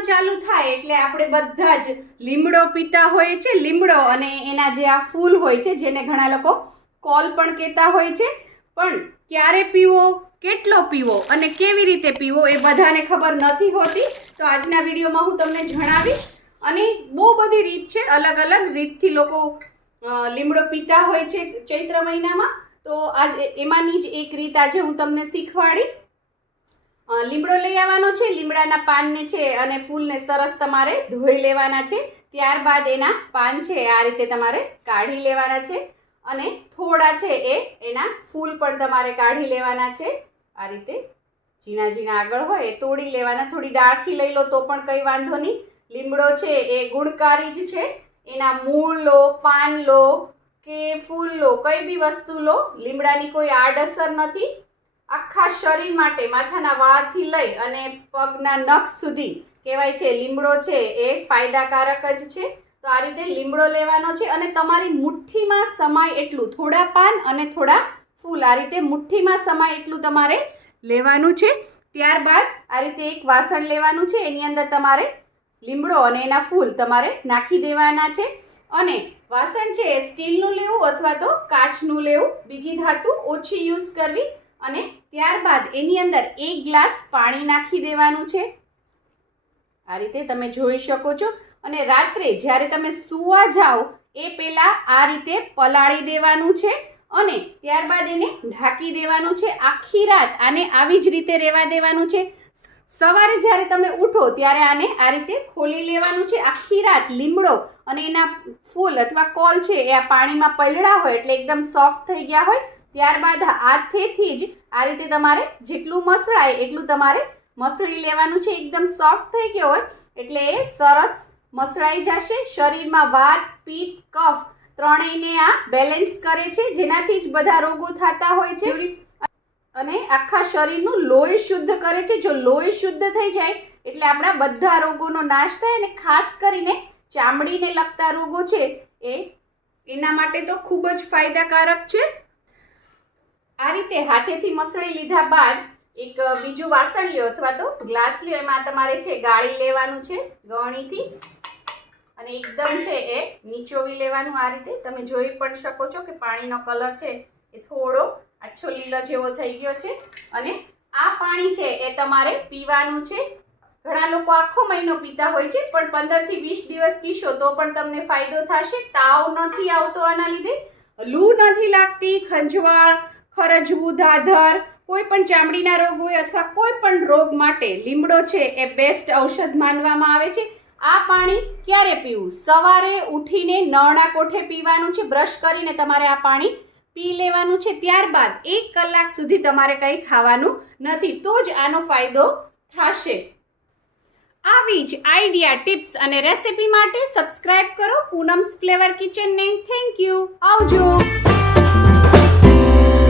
આપણે બધા જ લીમડો પીતા હોય છે લીમડો અને એના જે આ ફૂલ હોય છે, જેને ઘણા લોકો કોલ પણ કહેતા હોય છે. પણ ક્યારે પીવો, કેટલો પીવો અને કેવી રીતે પીવો એ બધાને ખબર નથી હોતી. તો આજના વિડીયોમાં હું તમને જણાવીશ. અને બહુ બધી રીત છે, અલગ અલગ રીતથી લોકો લીમડો પીતા હોય છે ચૈત્ર મહિનામાં. તો આજ એમાંની જ એક રીત આજે હું તમને શીખવાડીશ. લીમડો લઈ આવવાનો છે, લીમડાના પાનને છે અને ફૂલને સરસ તમારે ધોઈ લેવાના છે. ત્યારબાદ એના પાન છે આ રીતે તમારે કાઢી લેવાના છે અને થોડા છે એ એના ફૂલ પણ તમારે કાઢી લેવાના છે. આ રીતે ઝીણા ઝીણા આગળ હોય એ તોડી લેવાના. થોડી ડાળખી લઈ લો તો પણ કંઈ વાંધો નહીં. લીમડો છે એ ગુણકારી જ છે. એના મૂળ લો, પાન લો કે ફૂલ લો, કંઈ બી વસ્તુ લો, લીમડાની કોઈ આડઅસર નથી. આખા શરીર માટે માથાના વાળથી લઈ અને પગના નખ સુધી કહેવાય છે, લીમડો છે એ ફાયદાકારક જ છે. તો આ રીતે લીમડો લેવાનો છે અને તમારી મુઠ્ઠીમાં સમાય એટલું થોડા પાન અને થોડા ફૂલ. આ રીતે મુઠ્ઠીમાં સમાય એટલું તમારે લેવાનું છે. ત્યારબાદ આ રીતે એક વાસણ લેવાનું છે. એની અંદર તમારે લીમડો અને એના ફૂલ તમારે નાખી દેવાના છે. અને વાસણ છે એ સ્ટીલનું લેવું અથવા તો કાચનું લેવું. બીજી ધાતુ ઓછી યુઝ કરવી. અને ત્યારબાદ એની અંદર એક ગ્લાસ પાણી નાખી દેવાનું છે. આ રીતે તમે જોઈ શકો છો. અને રાત્રે જ્યારે તમે સૂવા જાઓ, એ પહેલાં આ રીતે પલાળી દેવાનું છે અને ત્યારબાદ એને ઢાંકી દેવાનું છે. આખી રાત આને આવી જ રીતે રહેવા દેવાનું છે. સવારે જ્યારે તમે ઉઠો, ત્યારે આને આ રીતે ખોલી લેવાનું છે. આખી રાત લીમડો અને એના ફૂલ અથવા કોલ છે એ આ પાણીમાં પલળ્યા હોય એટલે એકદમ સોફ્ટ થઈ ગયા હોય. ત્યારબાદ હાથેથી જ આ રીતે તમારે જેટલું મસળાય એટલું તમારે મસળી લેવાનું છે. એકદમ સોફ્ટ થઈ ગયો હોય એટલે એ સરસ મસળાઈ જશે. શરીરમાં વાત, પિત્ત, કફ ત્રણેયને આ બેલેન્સ કરે છે. જેનાથી જ બધા રોગો થતા હોય છે. અને આખા શરીરનું લોહી શુદ્ધ કરે છે. જો લોહી શુદ્ધ થઈ જાય એટલે આપણા બધા રોગોનો નાશ થાય અને ખાસ કરીને ચામડીને લગતા રોગો છે એ, એના માટે તો ખૂબ જ ફાયદાકારક છે. આ રીતે હાથેથી મસળી લીધા બાદ એક બીજું વાસણ લ્યો અથવા તો ગ્લાસ લ્યો. એમાં તમારે છે ગાળી લેવાનું છે ગવણીથી અને એકદમ છે એ નીચોવી લેવાનું આ રીતે. તમે જોઈ પણ શકો છો કે પાણીનો કલર છે એ થોડો આછો લીલો જેવો થઈ ગયો છે. અને આ પાણી છે એ તમારે પીવાનું છે. ઘણા લોકો આખો મહિનો પીતા હોય છે, પણ પંદરથી વીસ દિવસ પીશો તો પણ તમને ફાયદો થશે. તાવ નથી આવતો આના લીધે. લૂ નથી લાગતી, ખંજવાળ ખરજવું, ધાધર, કોઈ પણ ચામડીના રોગ હોય અથવા કોઈ પણ રોગ માટે લીમડો છે એ બેસ્ટ ઔષધ માનવામાં આવે છે. આ પાણી ક્યારે પીવું? સવારે ઉઠીને નળના કોઠે પીવાનું છે બ્રશ કરીને તમારે આ પાણી પી લેવાનું છે. ત્યારબાદ એક કલાક સુધી તમારે કંઈ ખાવાનું નથી, તો જ આનો ફાયદો થશે. આવી જ આઈડિયા ટિપ્સ અને રેસિપી માટે સબસ્ક્રાઇબ કરો. પૂનમ્સ ફ્લેવર કિચનને. થેન્ક યુ આવજો.